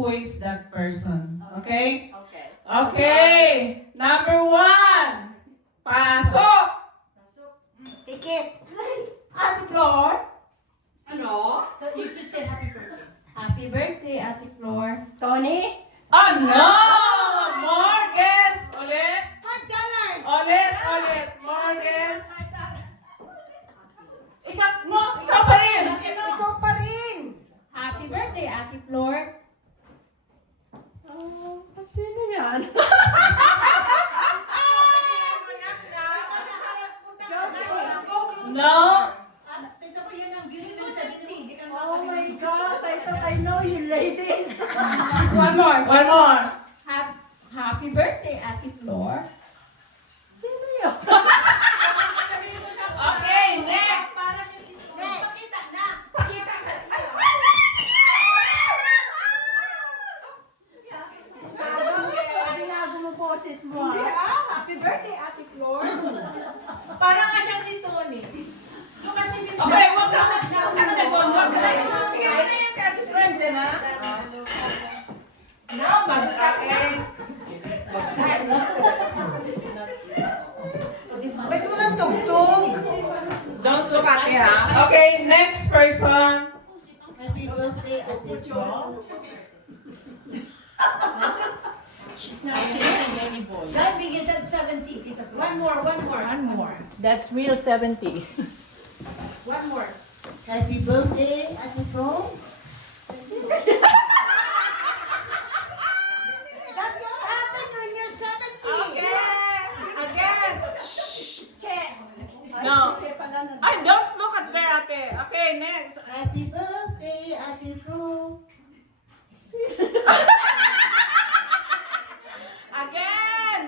who is that person. Okay? Okay. Okay. Number 1. Pasok. Pikit. Ate Flor. Ano? So you should say happy birthday. Happy birthday, Ate Flor. Tony? Oh, no! More guests. Ulit. $5. Ulit. More guests. Ikaw pa rin. Ikaw pa rin. Happy birthday, Ate Flor. Sino yan? No. Oh my gosh, I thought I know you ladies. One more. One more. Happy birthday, Ate Flor. Sino yun? Okay, next. Next. Pakita ka. Binago mo boses mo Happy birthday, Ate Flor. Parang nga siyang si Tony. Yung kasi Okay, wag ka. Wag ka. Bigyan na yan kay Ate Fran dyan, ha? Now, bagsak eh. Ba't mo lang tugtog? Don't look at me, ha? Okay, next person. Happy birthday, Ate Flo. she's not chasing any boy. God begins at 70, Tita Flo. One more. That's real 70. One more. Happy birthday, Ate Flo. That will happen when you're 70. Again. Che! No. Che pala na. Ay, don't look at there, ate. Okay, next. Happy birthday, Ate Flo. Again.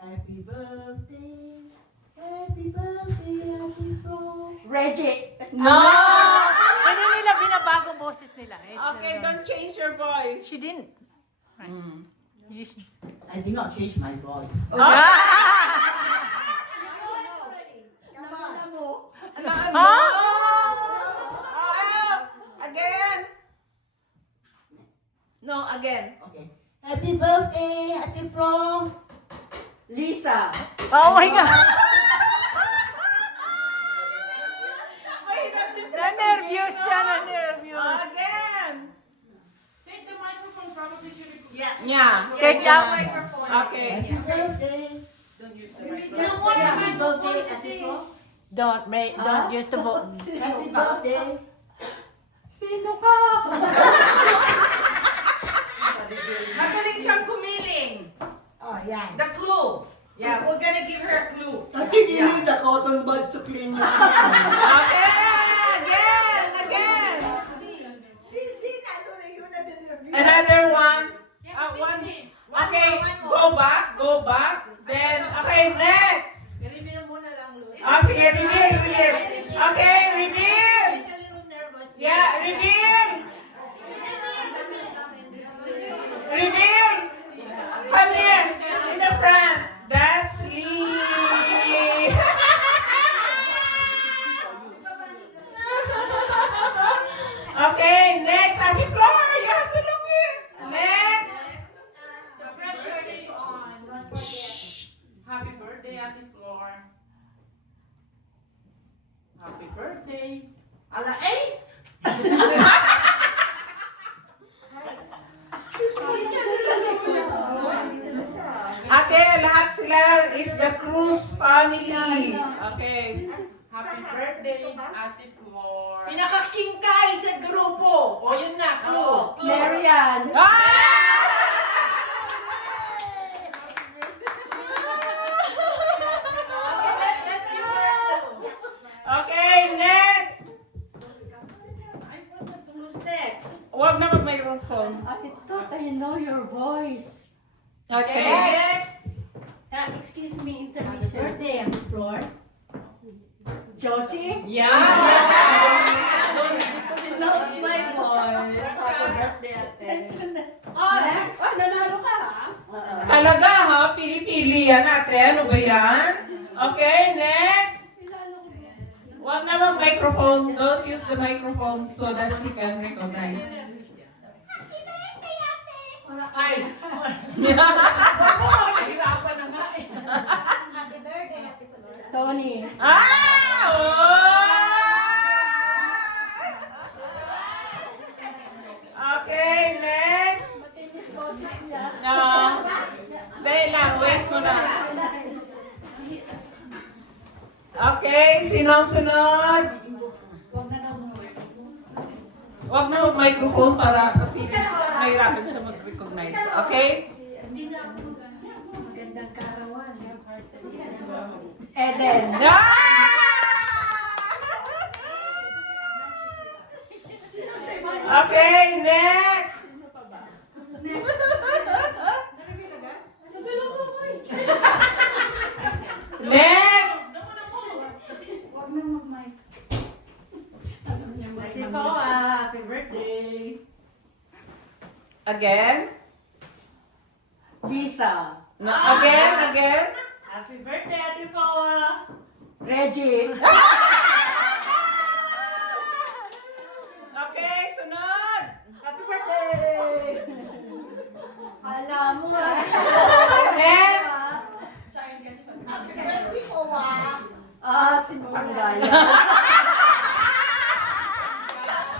Happy birthday. Happy birthday, Ate Flo. Reggie! No. Hindi nila binabago boses nila. Okay, don't change your voice. She didn't. I did not change my voice. Oh. Come on. Ha? Oh, again. No, again. Okay. Happy birthday, Ate Flo. Lisa. Oh my God. Wait, Na-nervous siya, na-nervous. Again. Take the microphone, probably should record. Yeah. Take out. Okay. Happy birthday. Don't use the Just microphone. say happy birthday, Ate Flo. Don't use the vote. Happy birthday. Sino ka? Magaling siyang gumiling. Oh, yan. The clue. Yeah, we're gonna give her a clue. I think you need the cotton buds to clean your Okay, again. Another one. One. Okay, go back. Then, okay, next. Reveal mo na lang, Luz. Oh, sige, reveal. Okay, reveal. She's a little nervous. Yeah, reveal. Reveal. Come here, in the front. That's Lee. Okay, next. Happy Floor, you have to look here. Next. The pressure is on. Happy birthday, Ate Flor. Happy birthday. Ala, eh? Ate, lahat sila is the Cruz family. Okay. Happy birthday, Ate Flor. Pinaka-kingkay sa grupo. O yun na, clue. Marian. Okay, next. Who's next? Huwag na mag-microphone. I thought I know your voice. Okay. Next. Excuse me, intermission. Birthday, Ate Flor. Josie? Yeah. Knows my voice. Happy birthday, Ate. Next. Oh, nanalo ka ha? Talaga ha? Pili-pili yan ate. Ano ba yan? Okay, next. Huwag na mag-microphone. Don't use the microphone so that she can recognize. Ay, nahirapan na nga eh. Happy birthday, Ate Flora. Tony. Ah! Okay, next. Matinis boses niya. Dahil lang, wait mo na. Okay, sino ang sunod? Huwag na mag-microphone para kasi mahirapan siya mag-recognize. Okay? Magandang kaarawan. Eden. Okay, next. Next. Ate Pawa, happy birthday. Again. Lisa. No, again. Happy birthday, Ate Pawa. Reggie. Okay, sunod. Happy birthday! Alam mo ha. Next. Happy birthday po, Si Panggaya.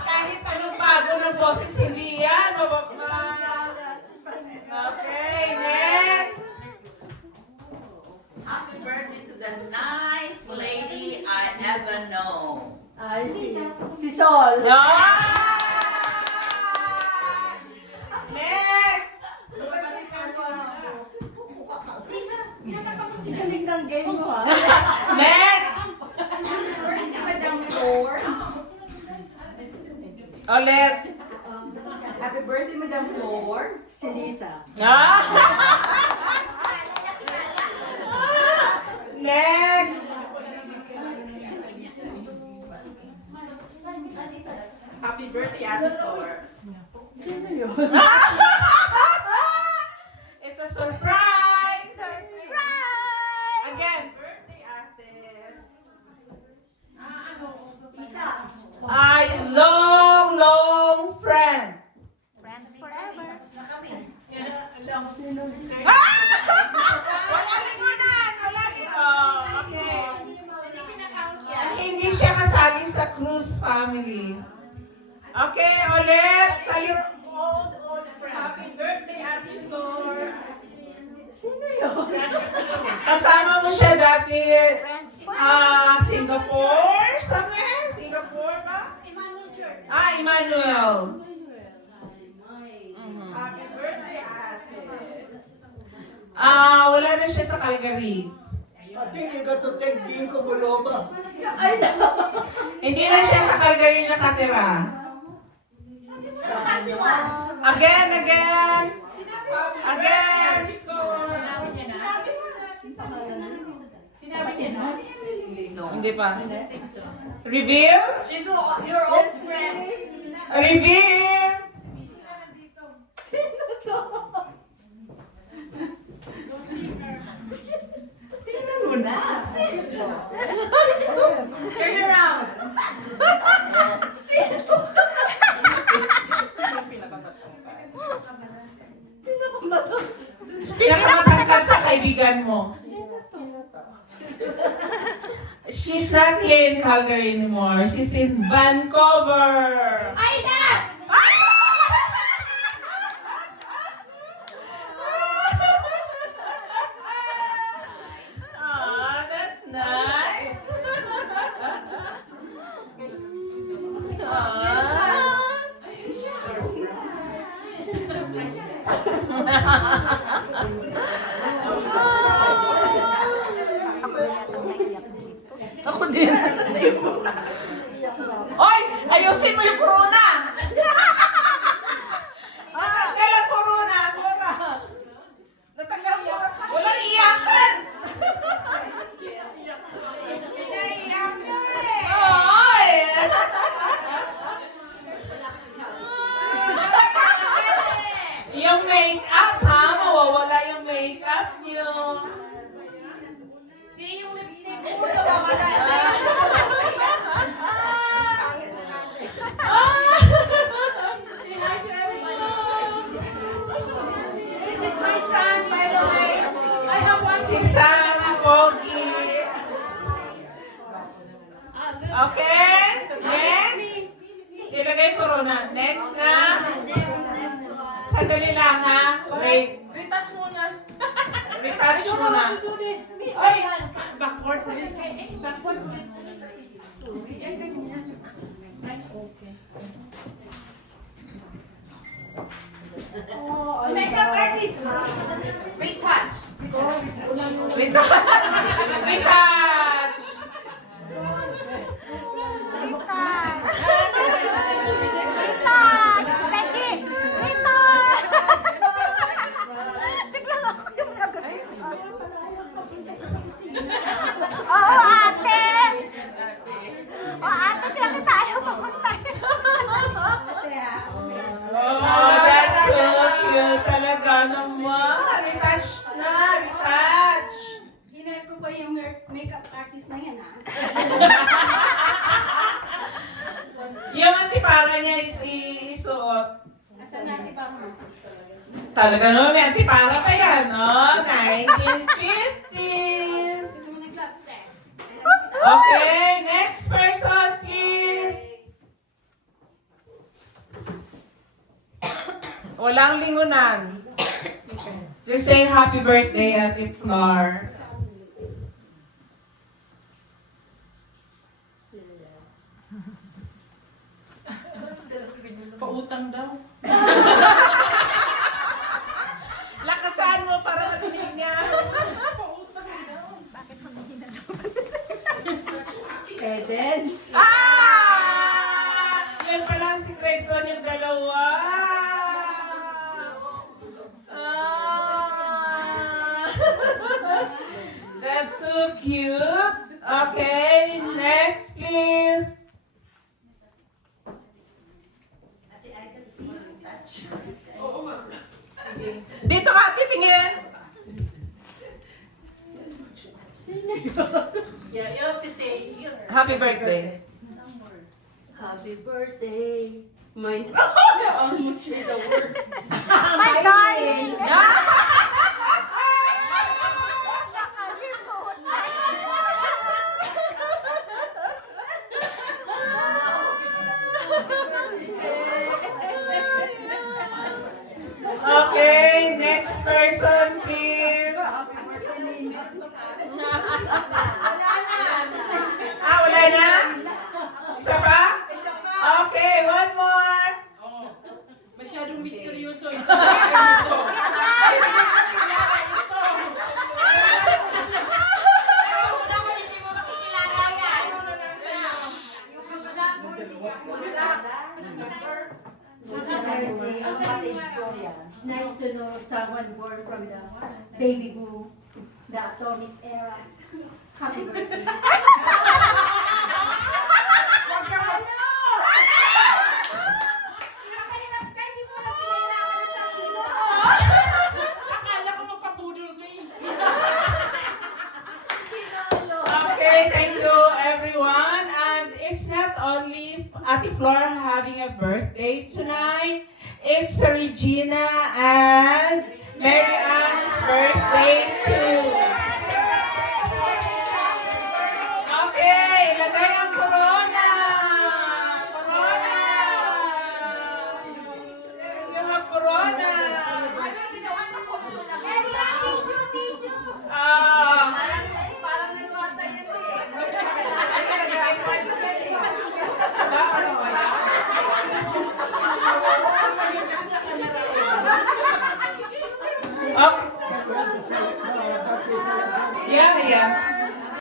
Kahit anong bago ng boses, hindi yan. Okay, next. Happy birthday to the nice lady I ever know. Ay, si Sol. Next. Galing ng game mo ha. Next. Ulit. Happy birthday, Madam Flor. Si Lisa. Next. Happy birthday, Ate Flor. Sino yun? It's a surprise. Again. Birthday, Ate. I long friend. Friends forever. Wala lingunan. Okay. Hindi siya kasali sa Cruz family. Okay, ulit. Sa your Old friend. Happy birthday, Ate Flor. Sino yun? kasama mo siya dati Friends Singapore? Somewhere? Singapore ba? Emmanuel Church. Emmanuel. Happy birthday, Ate. Wala na siya sa Calgary. Ay, Hindi na siya sa Calgary nakatira. Again. Sinabi niya na? Hindi pa. Reveal? She's your old friend. Reveal! sino to? Tingnan mo na. Sino? Turn around. Sino? Pinakamatangkad sa kaibigan mo. She's not here in Calgary anymore. She's in Vancouver. Aida! Aw, that's nice. Ako din. Oy, ayusin mo yung corona. Kailan corona? Natanggal mo. Walang iyakan. Pinaiyak mo eh. Oy. Yung make-up ha, mawawala yung make-up niyo. Di yung lipstick mo, nawawala. Ah! Si Sam Pogi. Okay? Next. Ilagay corona. Next na. Sandali lang ha. Wait. Retouch muna. Retouch muna. Do this. Ay! Backward ulit. Backward ulit. Oh, Makeup artist. Retouch. Retouch. Retouch. Oo, ate! O, ate, kaya tayo papunta. Oh, that's so cute talaga naman. Retouch na. Retouch. Hinarap ko pa yung makeup artist na yan, ha? Yung antipara niya isuot. Asan natin pa mo? Talaga naman, may antipara pa yan, no? 1950s. Okay, next person, please. Walang lingunan. Just say happy birthday, Ate Flor. Pautang daw. Lakasan mo para marinig niya. Eden. Yan pala ang sikreto niyong dalawa. That's so cute. Okay, next please. Dito ka, titingin. Yeah, you have to say. Happy birthday. Happy birthday. Mine. Almost say the word. My darling. Okay, next person please. Wala na? Isa pa? Okay, one more. Masyadong misteryoso ito. It's nice to know someone born from the baby boom, the atomic era. Happy birthday. Akala ko magpabudol ko eh. Okay, thank you everyone. And it's not only Ate Flor having a birthday tonight. It's Regina and Mary Ann's birthday too. Okay, ilagay ang corona. Corona. You have corona. Ah. Okay. Yeah, yeah.